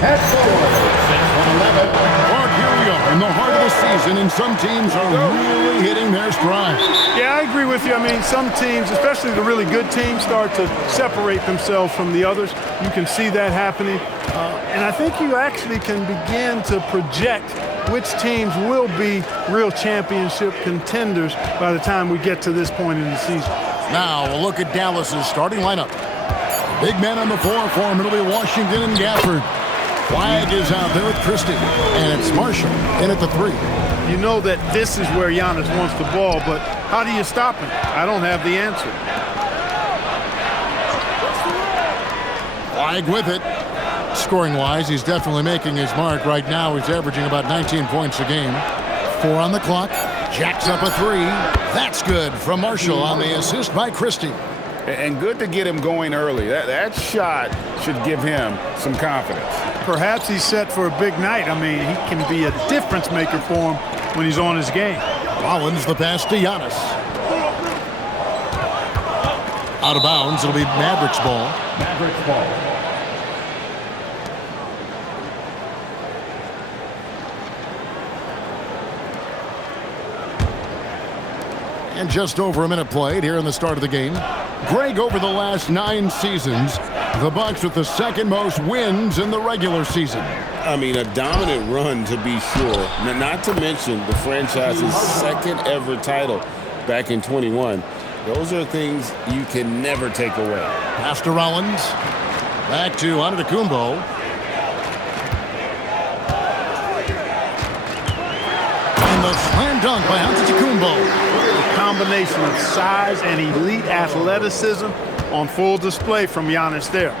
Mark, here we are in the heart of the season, and some teams are really hitting their stride. Yeah, I agree with you. I mean, some teams, especially the really good teams, start to separate themselves from the others. You can see that happening. And I think you actually can begin to project which teams will be real championship contenders by the time we get to this point in the season. Now we'll look at Dallas's starting lineup. Big man on the floor for him. It'll be Washington and Gafford. Flag is out there with Christie, and it's Marshall in at the 3. You know that this is where Giannis wants the ball, but how do you stop him? I don't have the answer. Flag with it. Scoring-wise, he's definitely making his mark. Right now, he's averaging about 19 points a game. 4 on the clock. Jacks up a 3. That's good from Marshall on the assist by Christie. And good to get him going early. That shot should give him some confidence. Perhaps he's set for a big night. I mean, he can be a difference maker for him when he's on his game. Rollins the pass to Giannis. Out of bounds, it'll be Mavericks ball. Mavericks ball. And just over a minute played here in the start of the game. Greg, over the last 9 seasons, the Bucks with the second most wins in the regular season. I mean, a dominant run to be sure. Not to mention the franchise's second ever title back in 21. Those are things you can never take away. Pass to Rollins. Back to Antetokounmpo. And the slam dunk by Antetokounmpo. Combination of size and elite athleticism on full display from Giannis there.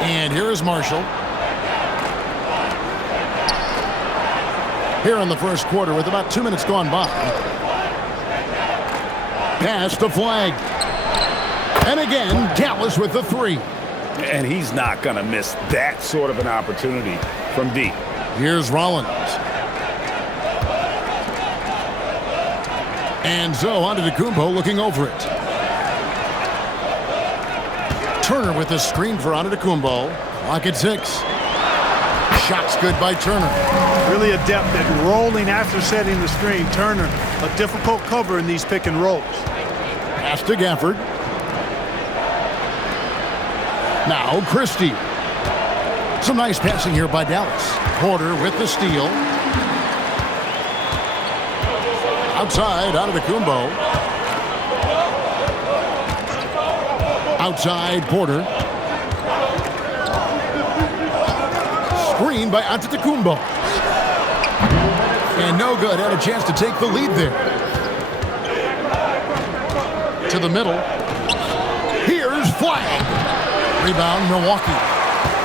And here is Marshall. Here in the first quarter with about 2 minutes gone by. Pass to Flag. And again, Dallas with the 3. And he's not going to miss that sort of an opportunity from deep. Here's Rollins. And so Antetokounmpo looking over it. Turner with the screen for Antetokounmpo. Clock at 6. Shots good by Turner. Really adept at rolling after setting the screen. Turner, a difficult cover in these pick and rolls. Pass to Gafford. Now Christie. Some nice passing here by Dallas. Porter with the steal. Outside, Antetokounmpo. Outside, Porter. Screen by Antetokounmpo. And no good. Had a chance to take the lead there. To the middle. Here's Flag. Rebound, Milwaukee.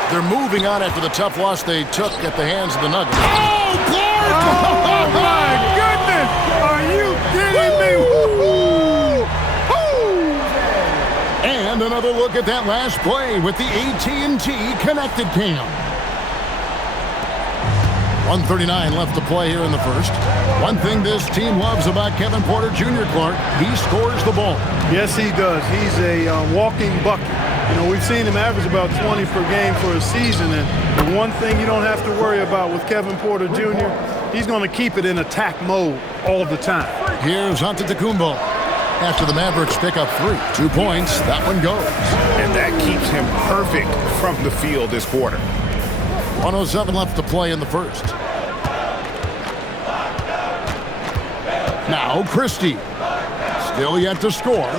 They're moving on after the tough loss they took at the hands of the Nuggets. Oh, Clark! Oh, my goodness! Are you kidding me? And another look at that last play with the AT&T Connected Cam. 1:39 left to play here in the first. One thing this team loves about Kevin Porter Jr., Clark, he scores the ball. Yes, he does. He's a walking bucket. You know, we've seen him average about 20 per game for a season, and the one thing you don't have to worry about with Kevin Porter Jr., he's going to keep it in attack mode all the time. Here's Antetokounmpo. After the Mavericks pick up 3. 2 points, that one goes. And that keeps him perfect from the field this quarter. 1:07 left to play in the first. Now Christie. Still yet to score.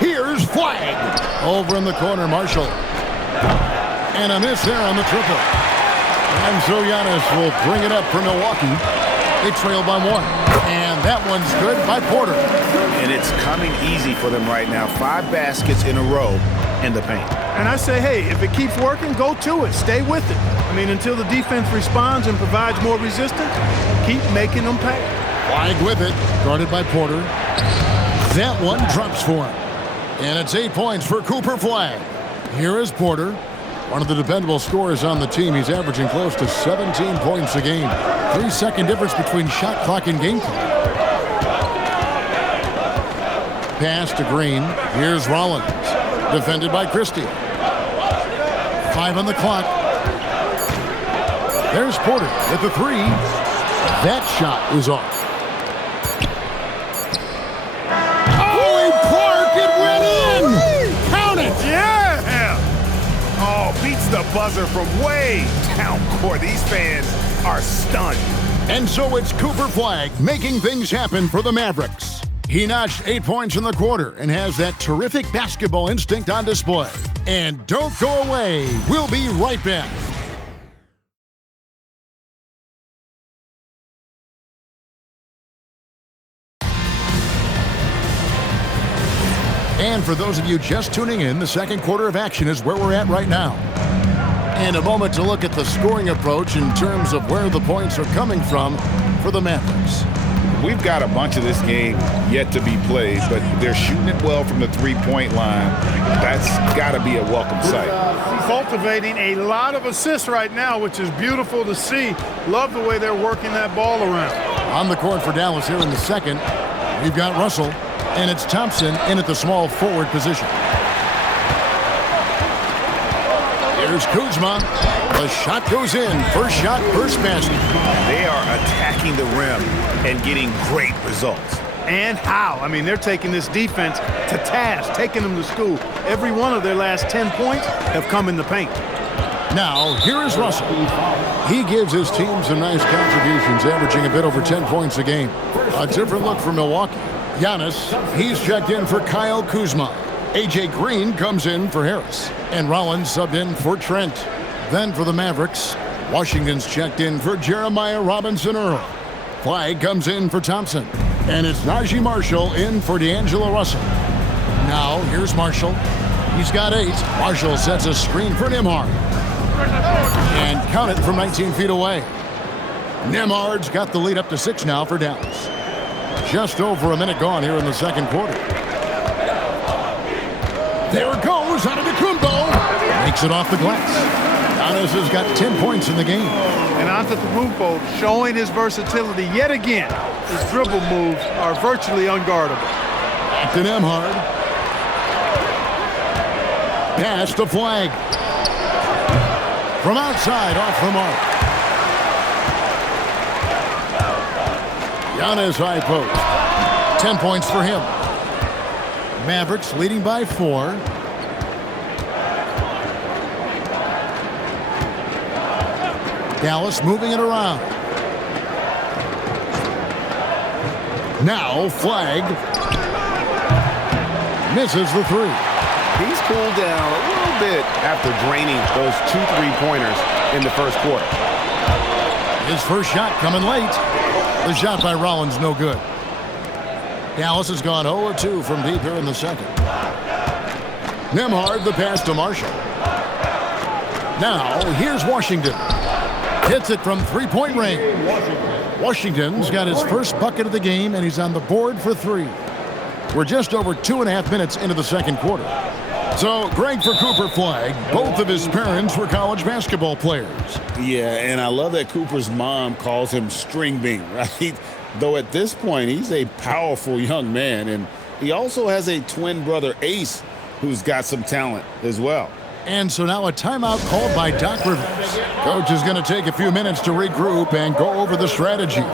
Here's Flag. Over in the corner, Marshall. And a miss there on the triple. And so Giannis will bring it up for Milwaukee. They trail by 1. And that one's good by Porter. And it's coming easy for them right now. 5 baskets in a row in the paint. And I say, hey, if it keeps working, go to it. Stay with it. I mean, until the defense responds and provides more resistance, keep making them pay. Flag with it. Guarded by Porter. That one drops for him. And it's 8 points for Cooper Flag. Here is Porter. One of the dependable scorers on the team. He's averaging close to 17 points a game. 3-second difference between shot clock and game clock. Pass to Green. Here's Rollins. Defended by Christie. 5 on the clock. There's Porter at the 3. That shot is off. Oh, Clark, it went in! Count it! Yeah! Oh, beats the buzzer from way down court. These fans are stunned. And so it's Cooper Flagg making things happen for the Mavericks. He notched 8 points in the quarter and has that terrific basketball instinct on display. And don't go away. We'll be right back. And for those of you just tuning in, the second quarter of action is where we're at right now. And a moment to look at the scoring approach in terms of where the points are coming from for the Mavericks. We've got a bunch of this game yet to be played, but they're shooting it well from the three-point line. That's got to be a welcome sight. Cultivating a lot of assists right now, which is beautiful to see. Love the way they're working that ball around. On the court for Dallas here in the second, we've got Russell, and it's Thompson in at the small forward position. Here's Kuzma. The shot goes in. First shot, first basket. They are attacking the rim and getting great results. And how? I mean, they're taking this defense to task, taking them to school. Every one of their last 10 points have come in the paint. Now, here is Russell. He gives his team some nice contributions, averaging a bit over 10 points a game. A different look for Milwaukee. Giannis, he's checked in for Kyle Kuzma. A.J. Green comes in for Harris. And Rollins subbed in for Trent. Then for the Mavericks, Washington's checked in for Jeremiah Robinson Earl. Flagg comes in for Thompson. And it's Najee Marshall in for D'Angelo Russell. Now, here's Marshall. He's got 8. Marshall sets a screen for Nembhard. And count it from 19 feet away. Nembhard's got the lead up to 6 now for Dallas. Just over a minute gone here in the second quarter. There it goes, Antetokounmpo. Makes it off the glass. Giannis has got 10 points in the game. And Antetokounmpo showing his versatility yet again. His dribble moves are virtually unguardable. Back to Nembhard. Pass to Flagg. From outside, off the mark. Giannis high post. 10 points for him. Mavericks leading by 4. Dallas moving it around. Now Flagg misses the 3. He's cooled down a little bit after draining those 2 3-pointers in the first quarter. His first shot coming late. The shot by Rollins no good. Dallas has gone 0-2 from deep here in the second. Nembhard the pass to Marshall. Now here's Washington. Hits it from 3-point range. Washington's got his first bucket of the game, and he's on the board for 3. We're just over 2.5 minutes into the second quarter. So, Greg, for Cooper Flagg, both of his parents were college basketball players. Yeah, and I love that Cooper's mom calls him String Bean, right? Though at this point, he's a powerful young man, and he also has a twin brother, Ace, who's got some talent as well. And so now a timeout called by Doc Rivers. Coach is going to take a few minutes to regroup and go over the strategy.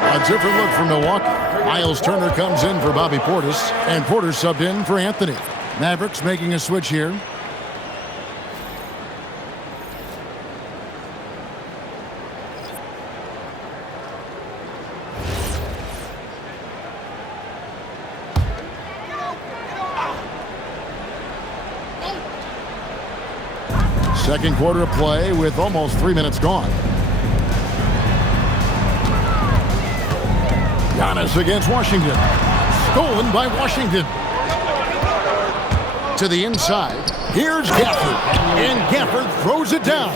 A different look from Milwaukee. Miles Turner comes in for Bobby Portis, and Porter subbed in for Anthony. Mavericks making a switch here. Second quarter of play with almost 3 minutes gone. Giannis against Washington. Stolen by Washington. To the inside. Here's Gafford. And Gafford throws it down.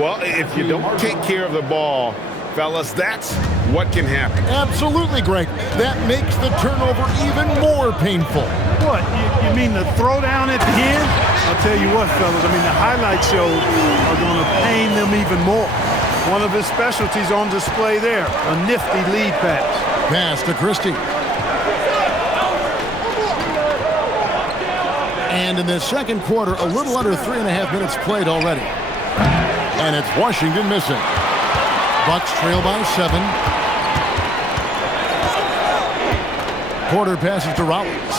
Well, if you don't take care of the ball, fellas, that's what can happen. Absolutely, Greg. That makes the turnover even more painful. What, you mean the throwdown at the end? I'll tell you what, fellas, I mean, the highlight shows are going to pain them even more. One of his specialties on display there, a nifty lead pass. Pass to Christie. And in the second quarter, a little under 3.5 minutes played already. And it's Washington missing. Bucks trail by 7. Porter passes to Rollins.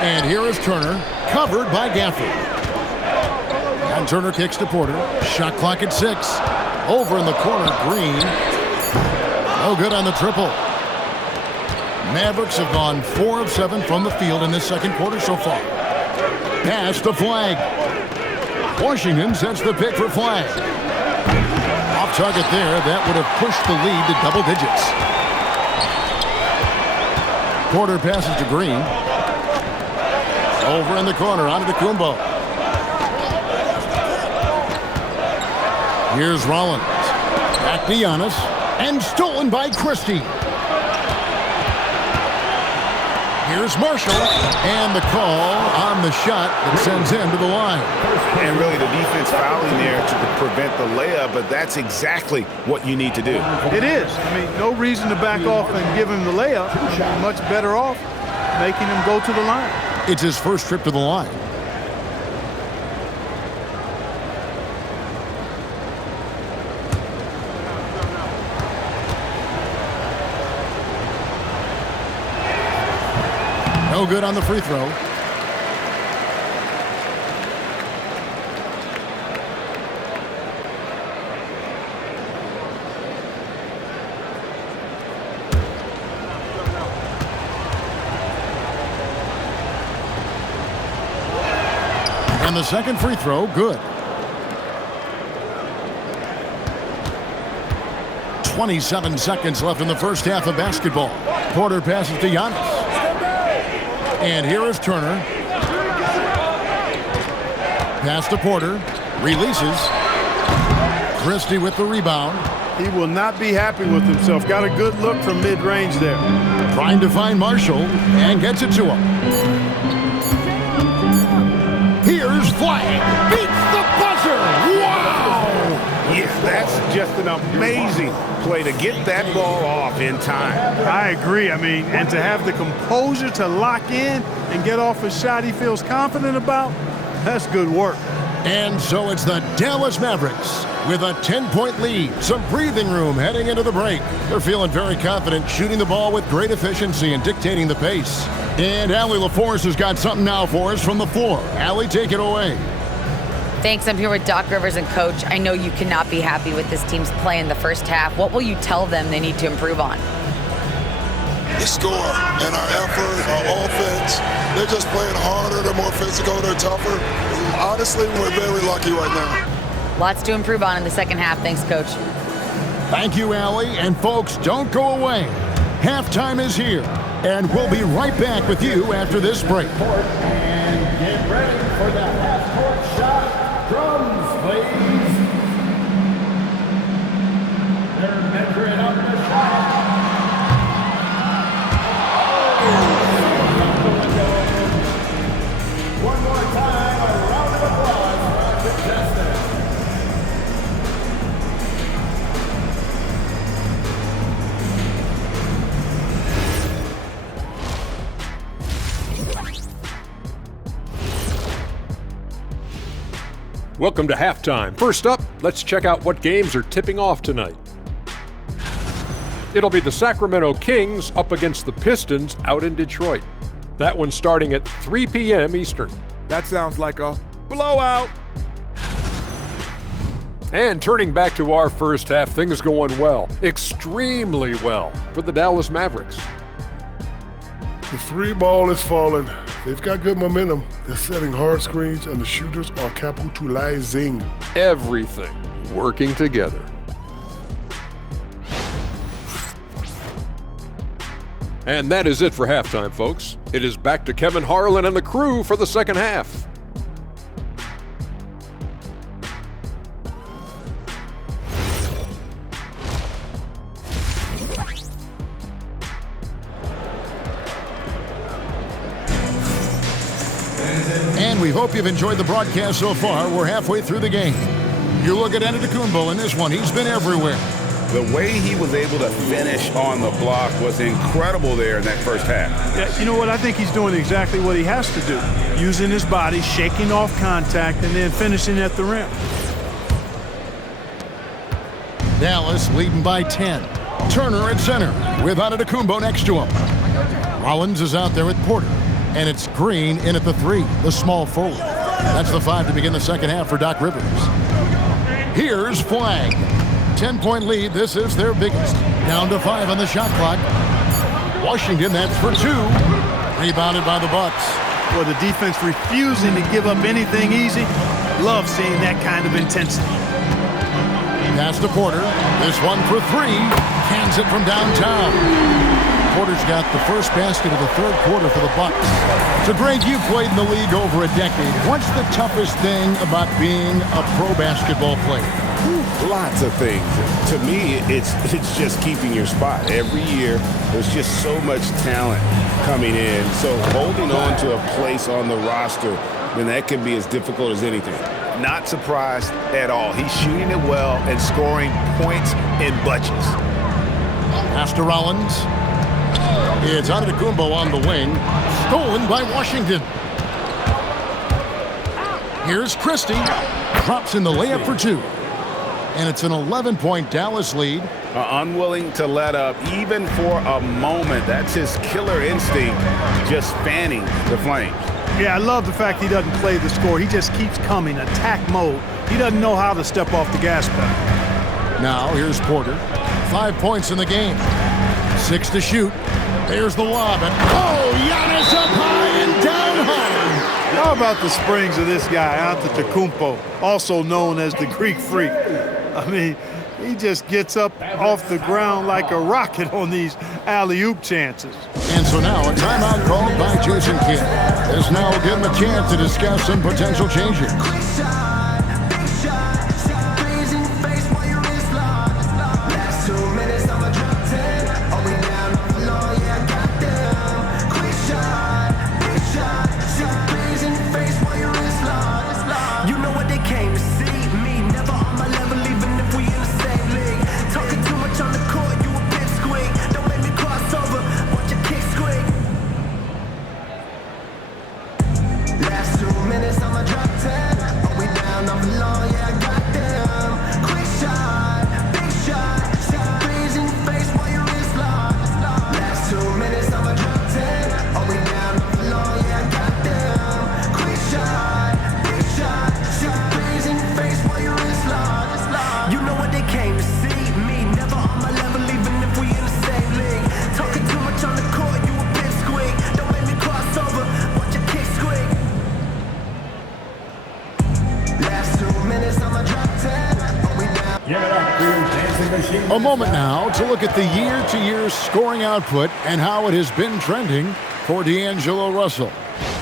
And here is Turner, covered by Gafford. And Turner kicks to Porter. Shot clock at 6. Over in the corner, Green. No good on the triple. Mavericks have gone 4 of 7 from the field in this second quarter so far. Pass to Flag. Washington sets the pick for Flag. Off target there, that would have pushed the lead to double digits. Porter passes to Green. Over in the corner, Antetokounmpo. Here's Rollins. Back to Giannis. And stolen by Christie. Here's Marshall. And the call on the shot that sends him to the line. And really the defense fouling there to prevent the layup, but that's exactly what you need to do. It is. I mean, no reason to back off and give him the layup. You're much better off making him go to the line. It's his first trip to the line. No good on the free throw. And the second free throw, good. 27 seconds left in the first half of basketball. Porter passes to Giannis. And here is Turner. Pass to Porter. Releases. Christie with the rebound. He will not be happy with himself. Got a good look from mid-range there. Trying to find Marshall and gets it to him. Here's Flag. Beats the buzzer. Wow! Yeah, that's just an amazing play to get that ball off in time. I agree. I mean, and to have the composure to lock in and get off a shot he feels confident about, that's good work. And so it's the Dallas Mavericks with a 10-point lead. Some breathing room heading into the break. They're feeling very confident, shooting the ball with great efficiency and dictating the pace. And Allie LaForce has got something now for us from the floor. Allie, take it away. Thanks. I'm here with Doc Rivers and Coach. I know you cannot be happy with this team's play in the first half. What will you tell them they need to improve on? The score and our effort, our offense. They're just playing harder. They're more physical. They're tougher. Honestly, we're very lucky right now. Lots to improve on in the second half. Thanks, Coach. Thank you, Allie. And folks, don't go away. Halftime is here. And we'll be right back with you after this break. And get ready for the half-court shot. Drums, please. They're measuring up the shot. One more time, a round of applause for our contestants. Welcome to halftime. First up, let's check out what games are tipping off tonight. It'll be the Sacramento Kings up against the Pistons out in Detroit. That one's starting at 3 p.m. Eastern. That sounds like a blowout. And turning back to our first half, things going well, extremely well for the Dallas Mavericks. The three ball is falling. They've got good momentum. They're setting hard screens, and the shooters are capitalizing. Everything working together. And that is it for halftime, folks. It is back to Kevin Harlan and the crew for the second half. And we hope you've enjoyed the broadcast so far. We're halfway through the game. You look at Antetokounmpo in this one. He's been everywhere. The way he was able to finish on the block was incredible there in that first half. Yeah, you know what? I think he's doing exactly what he has to do. Using his body, shaking off contact, and then finishing at the rim. Dallas leading by 10. Turner at center with Antetokounmpo next to him. Rollins is out there with Porter. And it's Green in at the 3, the small forward. That's the 5 to begin the second half for Doc Rivers. Here's Flagg. 10-point lead. This is their biggest. Down to 5 on the shot clock. Washington, that's for 2. Rebounded by the Bucks. Well, the defense refusing to give up anything easy. Love seeing that kind of intensity. Pass to Porter. This one for 3. Cans it from downtown. Porter's got the first basket of the third quarter for the Bucks. So, Greg, you've played in the league over a decade. What's the toughest thing about being a pro basketball player? Lots of things. To me, it's just keeping your spot. Every year, there's just so much talent coming in. So holding on to a place on the roster, then that can be as difficult as anything. Not surprised at all. He's shooting it well and scoring points in bunches. Pass to Rollins. It's Antetokounmpo on the wing. Stolen by Washington. Here's Christie. Drops in the layup for 2. And it's an 11-point Dallas lead. Unwilling to let up even for a moment. That's his killer instinct, just fanning the flames. Yeah, I love the fact he doesn't play the score. He just keeps coming, attack mode. He doesn't know how to step off the gas pedal. Now here's Porter. 5 points in the game. 6 to shoot. There's the lob. And Giannis up high and down hard. How about the springs of this guy, Antetokounmpo, also known as the Greek Freak? I mean, he just gets up off the ground like a rocket on these alley-oop chances. And so now a timeout called by Jason Kidd. This now will give him a chance to discuss some potential changes. A moment now to look at the year-to-year scoring output and how it has been trending for D'Angelo Russell.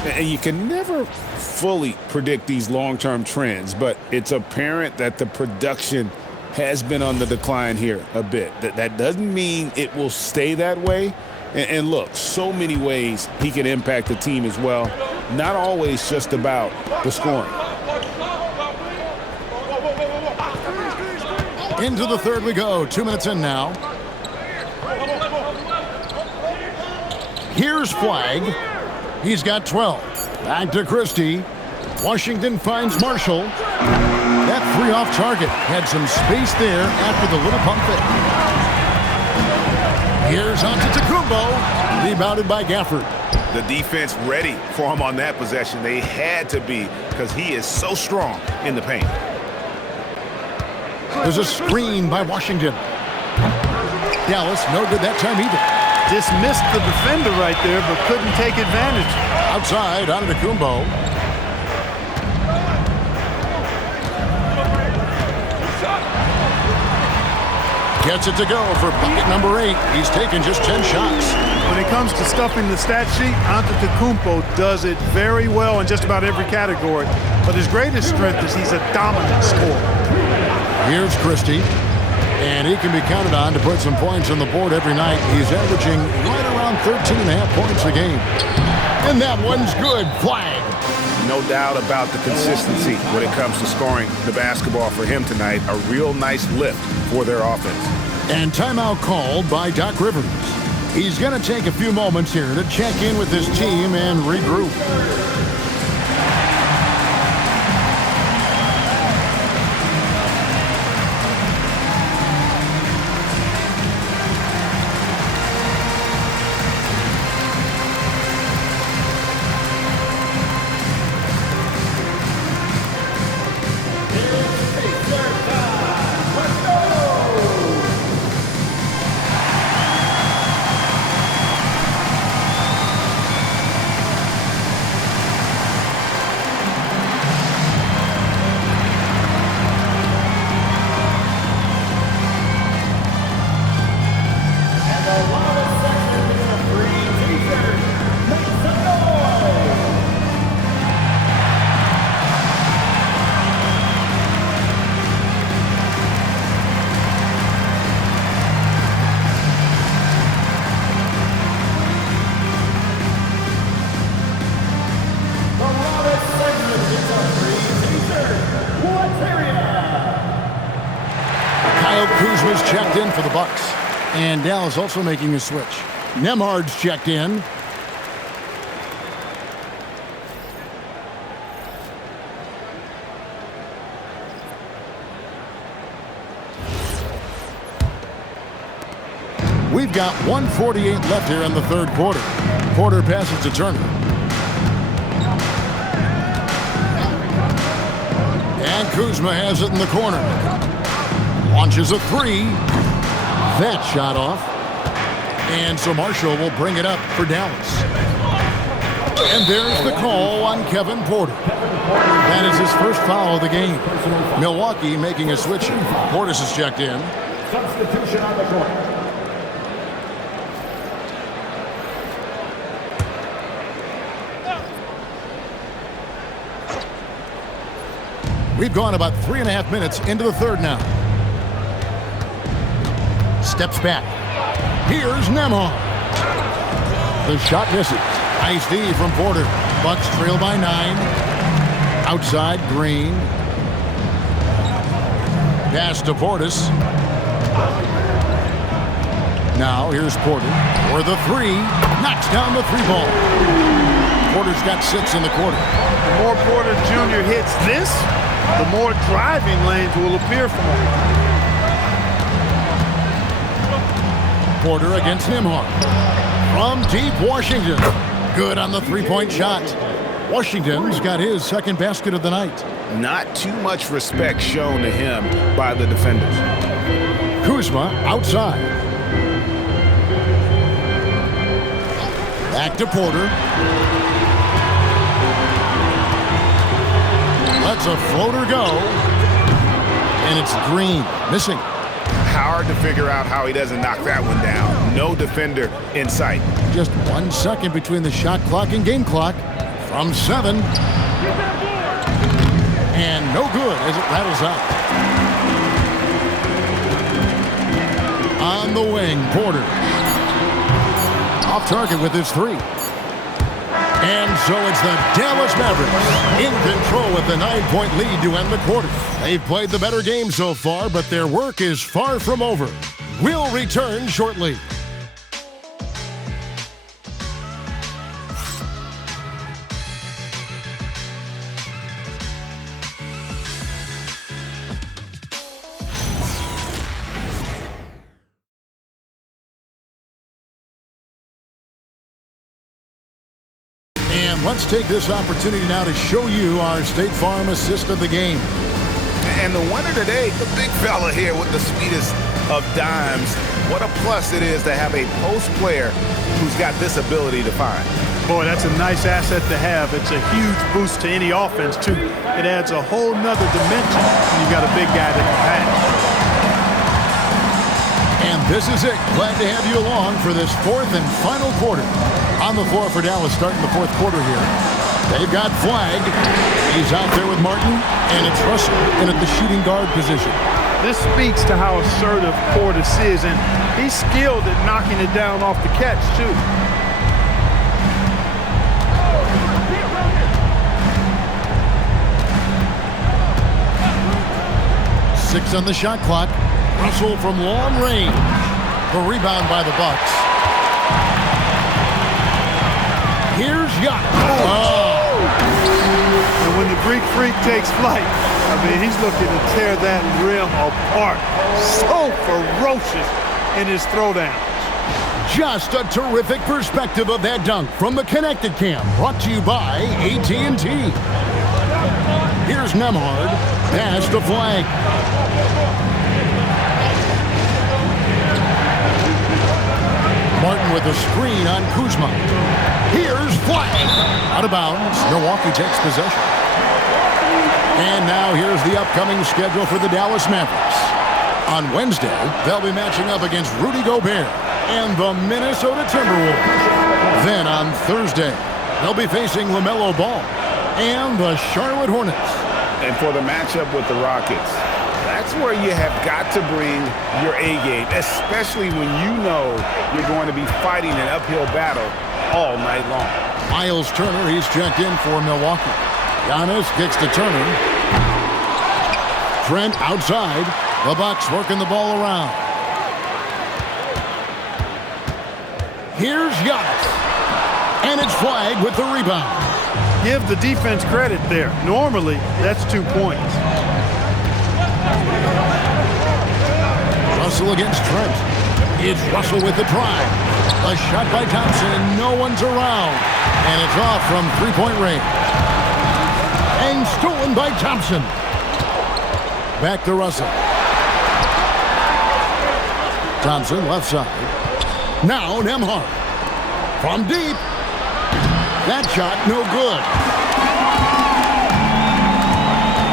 And you can never fully predict these long-term trends, but it's apparent that the production has been on the decline here a bit. That doesn't mean it will stay that way. And look, so many ways he can impact the team as well. Not always just about the scoring. Into the third we go. 2 minutes in now. Here's Flagg. He's got 12. Back to Christie. Washington finds Marshall. That 3 off target. Had some space there after the little pump fake. Here's Antetokounmpo. Rebounded by Gafford. The defense ready for him on that possession. They had to be because he is so strong in the paint. There's a screen by Washington. Dallas no good that time either. Just missed the defender right there, but couldn't take advantage. Outside, Antetokounmpo. Gets it to go for bucket number 8. He's taken just 10 shots. When it comes to stuffing the stat sheet, Antetokounmpo does it very well in just about every category. But his greatest strength is he's a dominant scorer. Here's Christie. And he can be counted on to put some points on the board every night. He's averaging right around 13.5 points a game. And that one's good. Flag. No doubt about the consistency when it comes to scoring the basketball for him tonight. A real nice lift for their offense. And timeout called by Doc Rivers. He's going to take a few moments here to check in with his team and regroup. Kuzma's checked in for the Bucks. And Dallas also making a switch. Nembhard's checked in. We've got 1:48 left here in the third quarter. Porter passes to Turner. And Kuzma has it in the corner. Launches a three. That shot off. And so Marshall will bring it up for Dallas. And there's the call on Kevin Porter. That is his first foul of the game. Milwaukee making a switch. Portis is checked in. Substitution on the court. We've gone about 3.5 minutes into the third now. Steps back. Here's Nembhard. The shot misses. Nice D from Porter. Bucks trail by 9. Outside, Green. Pass to Portis. Now here's Porter for the three. Knocks down the three ball. Porter's got 6 in the quarter. The more Porter Jr. hits this, the more driving lanes will appear for him. Porter against Nembhard. From deep, Washington. Good on the three-point shot. Washington's got his second basket of the night. Not too much respect shown to him by the defenders. Kuzma outside. Back to Porter. Lets a floater go. And it's Green missing. Hard to figure out how he doesn't knock that one down. No defender in sight. Just 1 second between the shot clock and game clock. From 7. And no good as it rattles out. On the wing, Porter. Off target with his three. And so it's the Dallas Mavericks in control with the 9-point lead to end the quarter. They've played the better game so far, but their work is far from over. We'll return shortly. And let's take this opportunity now to show you our State Farm assist of the game. And the winner today, the big fella here with the sweetest of dimes. What a plus it is to have a post player who's got this ability to find. Boy, that's a nice asset to have. It's a huge boost to any offense, too. It adds a whole nother dimension when you got a big guy that can pass. And this is it. Glad to have you along for this fourth and final quarter. On the floor for Dallas starting the fourth quarter here. They've got Flagg. He's out there with Martin, and it's Russell in at the shooting guard position. This speaks to how assertive Portis is, and he's skilled at knocking it down off the catch, too. Six on the shot clock. Russell from long range. The rebound by the Bucks. Here's Giannis. Oh. And when the Greek Freak takes flight, I mean, he's looking to tear that rim apart. So ferocious in his throwdowns. Just a terrific perspective of that dunk from the Connected Cam. Brought to you by AT&T. Here's Nembhard. Pass to Flagg. Martin with a screen on Kuzma. Here's Flagg. Out of bounds. Milwaukee takes possession. And now here's the upcoming schedule for the Dallas Mavericks. On Wednesday, they'll be matching up against Rudy Gobert and the Minnesota Timberwolves. Then on Thursday, they'll be facing LaMelo Ball and the Charlotte Hornets. And for the matchup with the Rockets, that's where you have got to bring your A game, especially when you know you're going to be fighting an uphill battle all night long. Miles Turner, he's checked in for Milwaukee. Giannis kicks to Turner. Trent outside. The Bucks working the ball around. Here's Giannis. And it's Flagg with the rebound. Give the defense credit there. Normally, that's 2 points. Russell against Trent. It's Russell with the drive. A shot by Thompson, and no one's around. And it's off from three-point range. And stolen by Thompson. Back to Russell. Thompson left side. Now Nembhard. From deep. That shot no good.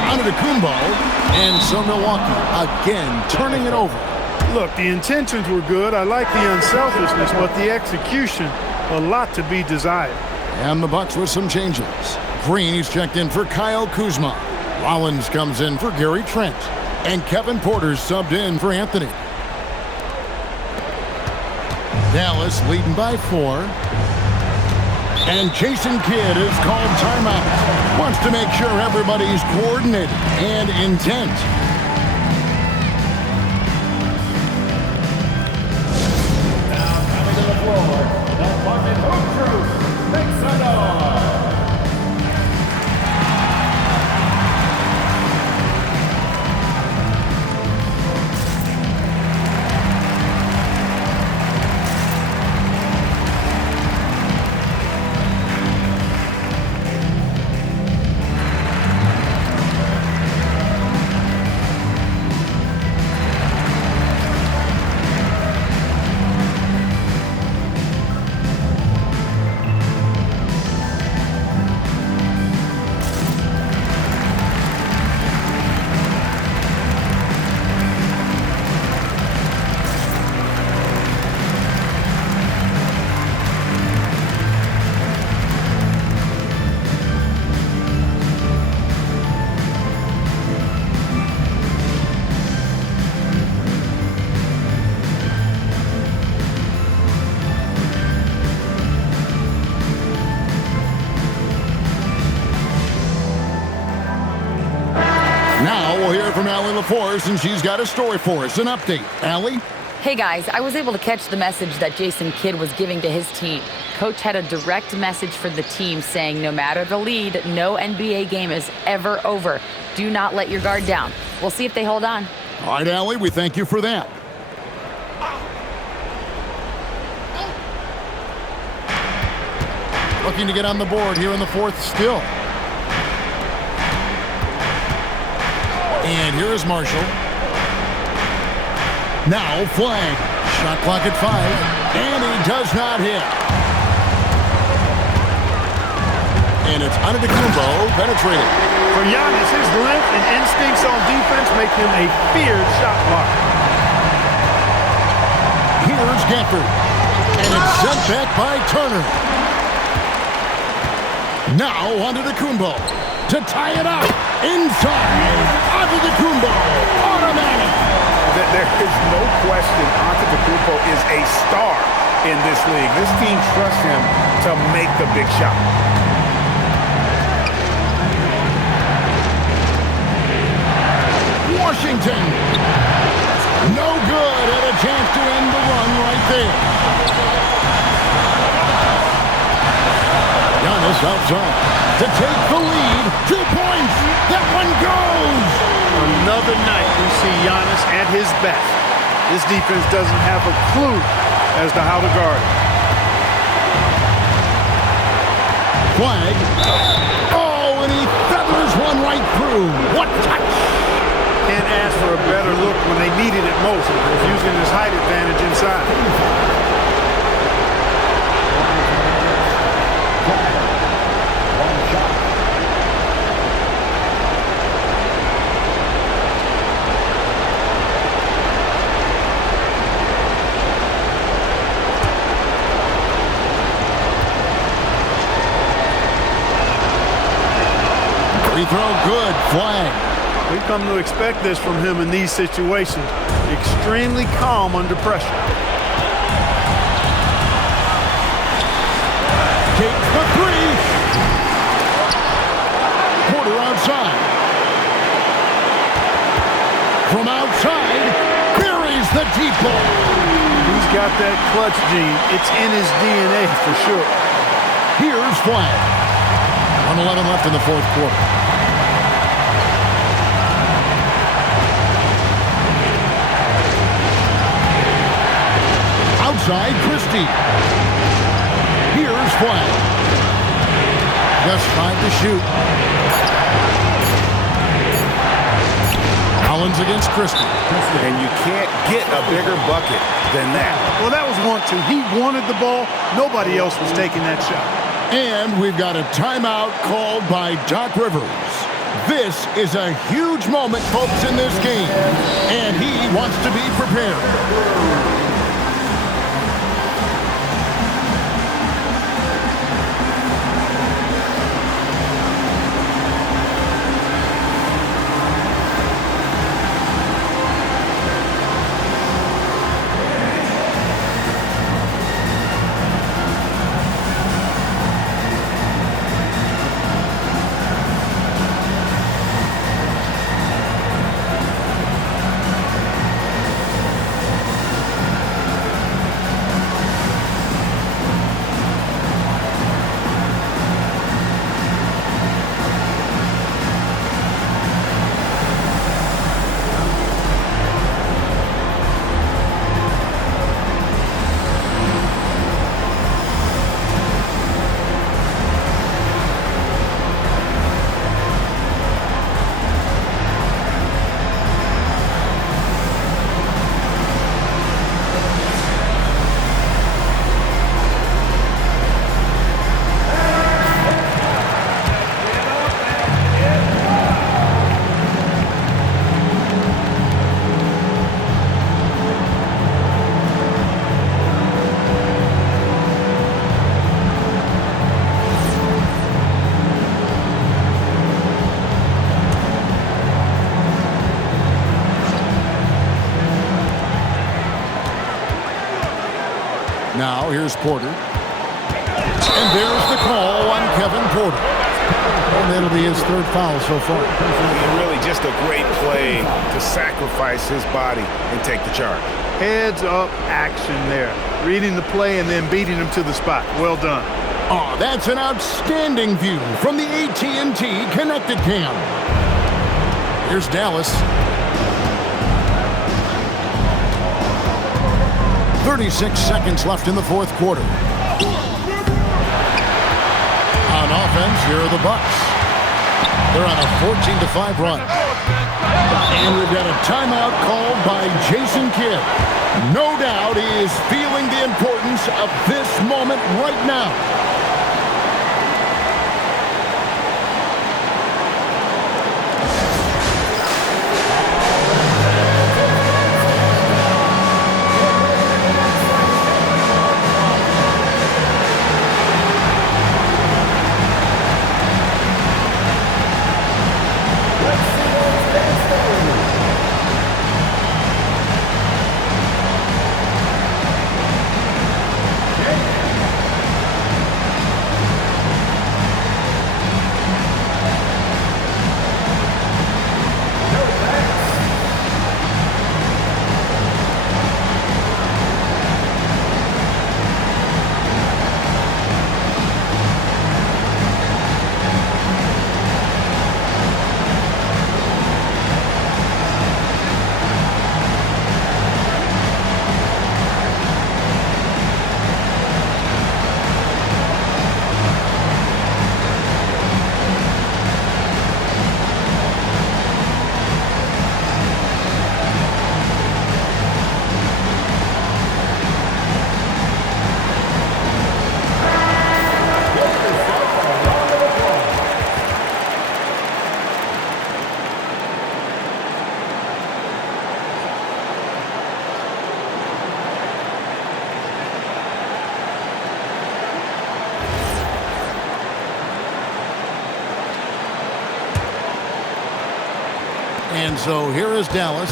Antetokounmpo. And so Milwaukee again turning it over. Look, the intentions were good. I like the unselfishness, but the execution, a lot to be desired. And the Bucks with some changes. Green, he's checked in for Kyle Kuzma. Rollins comes in for Gary Trent. And Kevin Porter's subbed in for Anthony. Dallas leading by 4. And Jason Kidd is called timeout. Wants to make sure everybody's coordinated and intent. Now coming to the floor, the Bucket Hoop Crew makes a noise. Now we'll hear from Allie LaForce, and she's got a story for us. An update. Allie? Hey guys, I was able to catch the message that Jason Kidd was giving to his team. Coach had a direct message for the team saying no matter the lead, no NBA game is ever over. Do not let your guard down. We'll see if they hold on. All right, Allie, we thank you for that. looking to get on the board here in the fourth still. And here is Marshall. Now flag. Shot clock at 5. And he does not hit. And it's Antetokounmpo penetrating. For Giannis, his length and instincts on defense make him a feared shot blocker. Here's Gafford. And it's sent back by Turner. Now Antetokounmpo to tie it up. Inside. Antetokounmpo. Automatic. There is no question Antetokounmpo is a star in this league. This team trusts him to make the big shot. Washington. No good, and a chance to end the run right there. Giannis outside to take the lead. 2 points. That one goes. Another night we see Giannis at his best. This defense doesn't have a clue as to how to guard it. Flag. Oh, and he feathers one right through. What touch. Can't ask for a better look when they needed it most. Using his height advantage inside. Free throw good. Flag. We've come to expect this from him in these situations. Extremely calm under pressure. Takes the 3. Porter outside. From outside, buries the deep ball. He's got that clutch gene. It's in his DNA for sure. Here's Flag. 1:11 left in the fourth quarter. Outside, Christie. Here's Flag. Just 5 to shoot. Collins against Christie. And you can't get a bigger bucket than that. Well, that was 1-2. He wanted the ball. Nobody else was taking that shot. And we've got a timeout called by Doc Rivers. This is a huge moment, folks, in this game. And he wants to be prepared. Now here's Porter. And there's the call on Kevin Porter. And that'll be his 3rd foul so far. Really just a great play to sacrifice his body and take the charge. Heads up action there. Reading the play and then beating him to the spot. Well done. Oh, that's an outstanding view from the AT&T Connected Cam. Here's Dallas. 36 seconds left in the fourth quarter. offense, here are the Bucks. They're on a 14-5 run. And we've got a timeout called by Jason Kidd. No doubt he is feeling the importance of this moment right now. And so here is Dallas.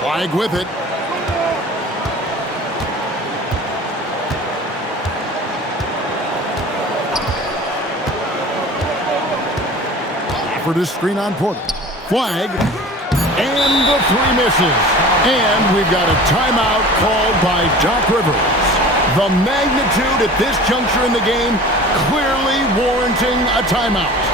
Flag with it. For this screen on Porter. Flag. And the three misses. And we've got a timeout called by Doc Rivers. The magnitude at this juncture in the game clearly warranting a timeout.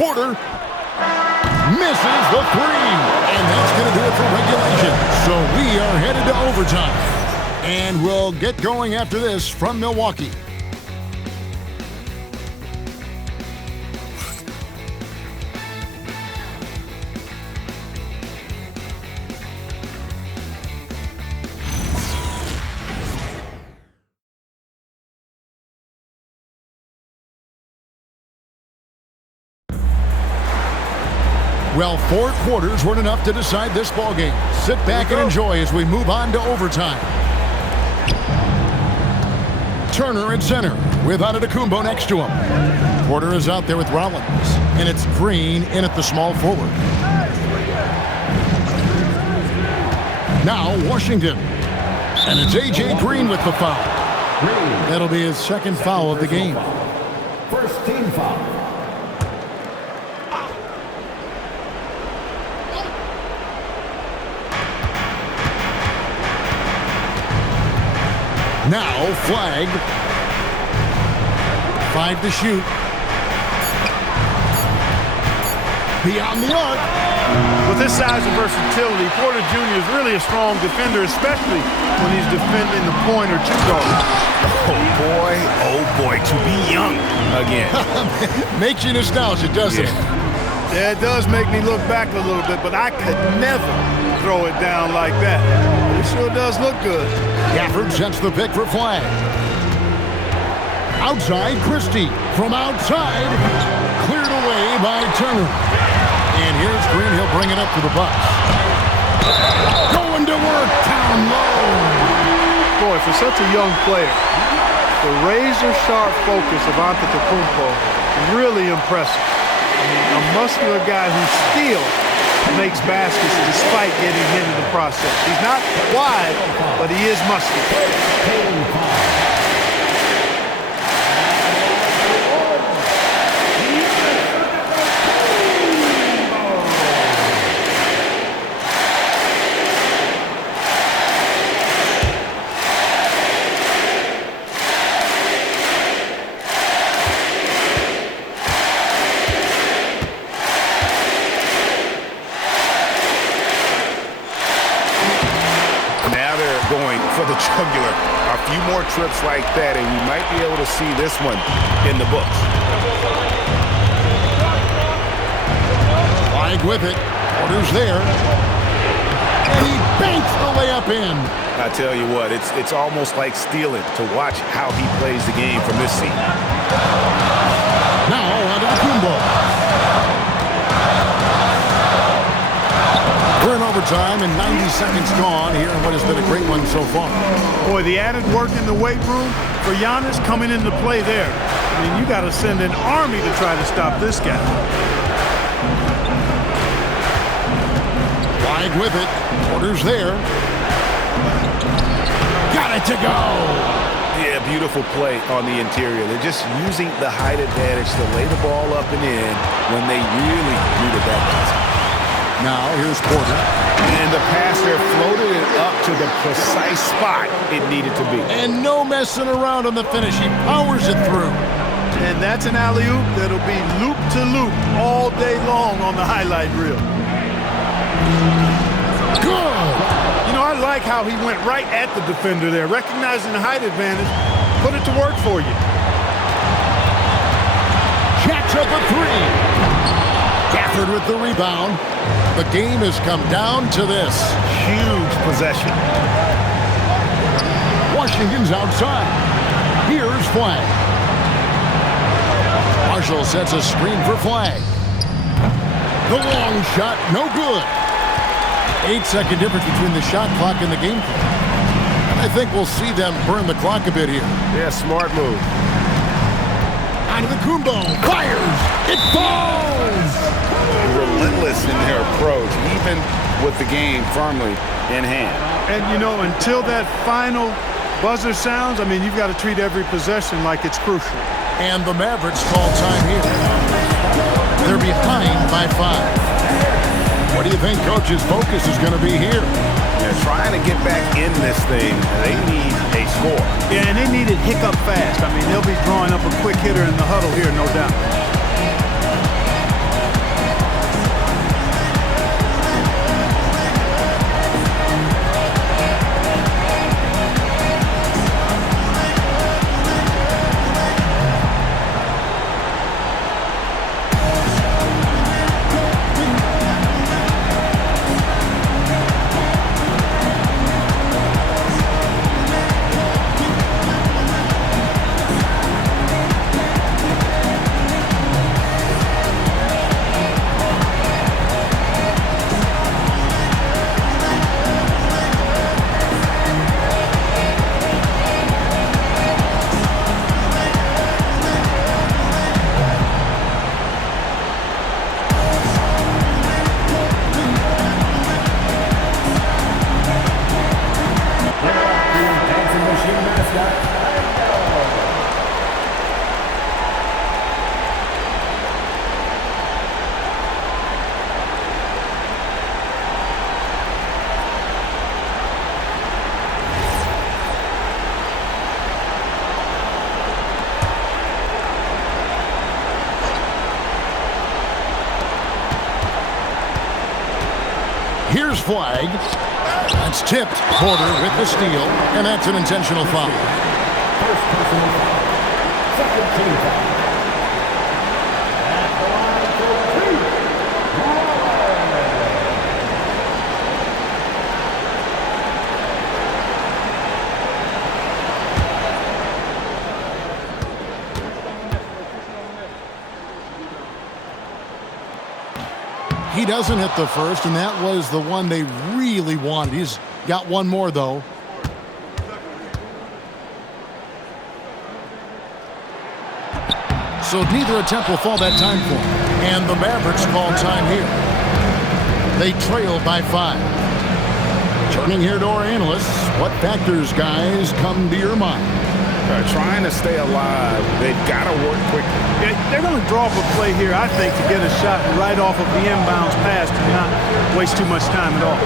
Porter misses the three. And that's going to do it for regulation. So we are headed to overtime. And we'll get going after this from Milwaukee. Well, 4 quarters weren't enough to decide this ballgame. Sit back and enjoy as we move on to overtime. Turner at center with Antetokounmpo next to him. Porter is out there with Rollins. And it's Green in at the small forward. Now Washington. And it's A.J. Green with the foul. That'll be his second foul of the game. First team foul. Now flag. 5 to shoot. Beyond the arc. With his size and versatility, Porter Jr. is really a strong defender, especially when he's defending the point or two guard. Oh boy, to be young again. Makes you nostalgic, doesn't it? Yeah, it does make me look back a little bit, but I could never throw it down like that. It sure does look good. Gafford sets the pick for flag. Outside, Christie. From outside, cleared away by Turner. And here's Green. He'll bring it up to the Bucks. Going to work down low. Boy, for such a young player, the razor-sharp focus of Antetokounmpo is really impressive. I mean, a muscular guy who still makes baskets despite getting hit in the process. He's not wide, but he is muscular. Jugular. A few more trips like that, and we might be able to see this one in the books. Flag with it. Porter's there. And he banks the layup in. I tell you what, it's almost like stealing to watch how he plays the game from this seat. Now Antetokounmpo. We're in overtime and 90 seconds gone here in what has been a great one so far. Boy, the added work in the weight room for Giannis coming into play there. I mean, you got to send an army to try to stop this guy. Flag with it. Porter's there. Got it to go. Yeah, beautiful play on the interior. They're just using the height advantage to lay the ball up and in when they really needed that basket. Now, here's Porter. And the passer floated it up to the precise spot it needed to be. And no messing around on the finish. He powers it through. And that's an alley-oop that'll be loop-to-loop all day long on the highlight reel. Good. You know, I like how he went right at the defender there, recognizing the height advantage, put it to work for you. Jacks up a three. Gafford with the rebound. The game has come down to this. Huge possession. Washington's outside. Here's Flag. Marshall sets a screen for Flag. The long shot, no good. 8-second difference between the shot clock and the game clock. And I think we'll see them burn the clock a bit here. Yeah, smart move. Antetokounmpo fires. It falls. Relentless in their approach, even with the game firmly in hand. And, you know, until that final buzzer sounds, I mean, you've got to treat every possession like it's crucial. And the Mavericks call time here. They're behind by 5. What do you think Coach's focus is going to be here? They're trying to get back in this thing. They need a score. Yeah, and they need it hiccup fast. I mean, they'll be drawing up a quick hitter in the huddle here, no doubt. flag. That's tipped. Porter with the steal, and that's an intentional foul. First personal foul. Second team foul. At the line for 2. He doesn't hit the first, and that was the one they really wanted. He's got one more, though. So neither attempt will fall that time for him. And the Mavericks call time here. They trail by 5. Turning here to our analysts, what factors, guys, come to your mind? Trying to stay alive, they've got to work quickly. They're going to draw up a play here, I think, to get a shot right off of the inbounds pass to not waste too much time at all.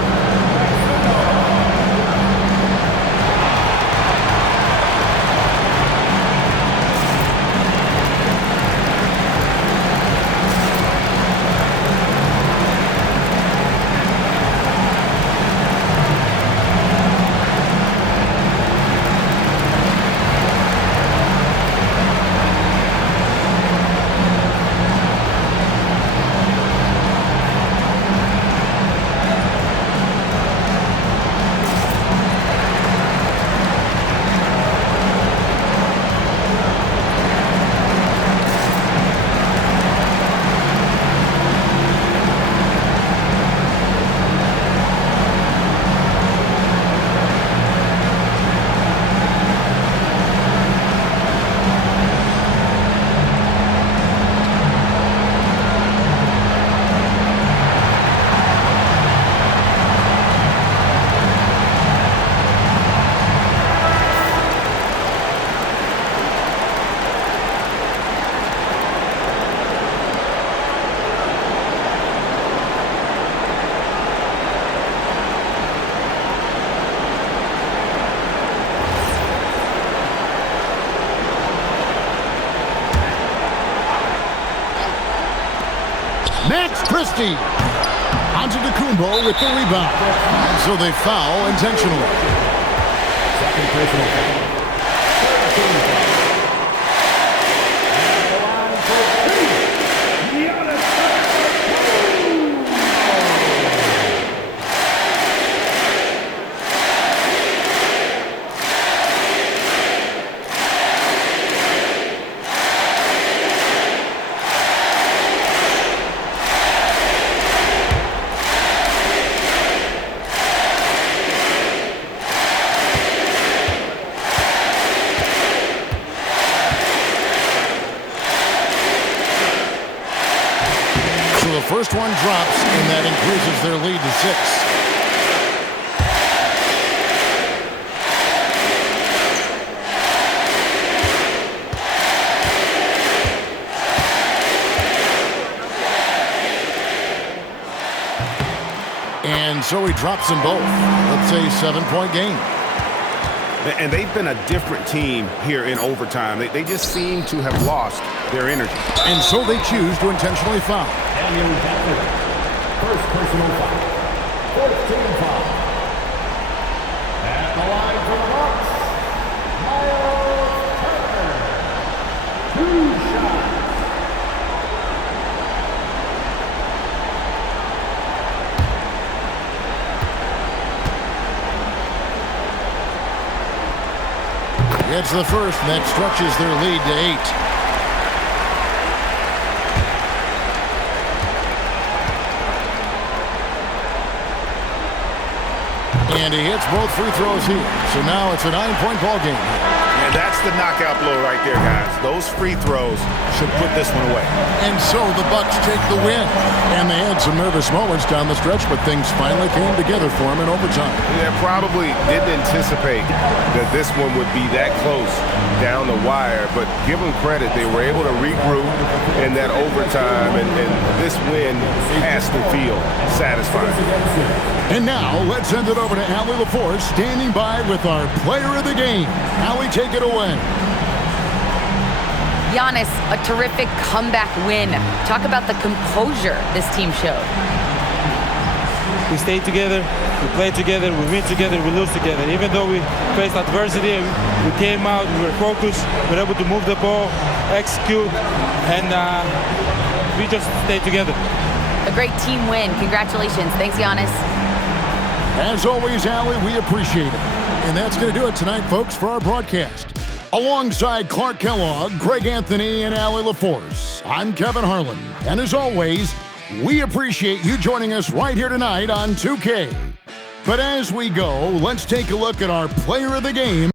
Max Christie. Onto Antetokounmpo with the rebound. And so they foul intentionally. Second personal foul. Third team foul. At the line for 2. Giannis. First one drops, and that increases their lead to 6. And so he drops them both. Let's say 7-point game. And they've been a different team here in overtime. They just seem to have lost their energy. And so they choose to intentionally foul. Daniel Gafford. First personal foul. Fourth team foul. At the line for the Bucks, Miles Turner. 2 shots. Gets the first, and that stretches their lead to 8. And he hits both free throws here. So now it's a 9-point ball game. And that's the knockout blow right there, guys. Those free throws should put this one away. And so the Bucks take the win. And they had some nervous moments down the stretch, but things finally came together for them in overtime. They probably didn't anticipate that this one would be that close down the wire, but give them credit. They were able to regroup in that overtime, and this win has to feel satisfying. And now, let's send it over to Allie LaForce, standing by with our player of the game. Allie, take it away. Giannis, a terrific comeback win. Talk about the composure this team showed. we stay together, we play together, we win together, we lose together. Even though we faced adversity, we came out, we were focused, we were able to move the ball, execute, and we just stayed together. A great team win. Congratulations. Thanks, Giannis. As always, Allie, we appreciate it. And that's going to do it tonight, folks, for our broadcast. Alongside Clark Kellogg, Greg Anthony, and Allie LaForce, I'm Kevin Harlan. And as always, we appreciate you joining us right here tonight on 2K. But as we go, let's take a look at our player of the game.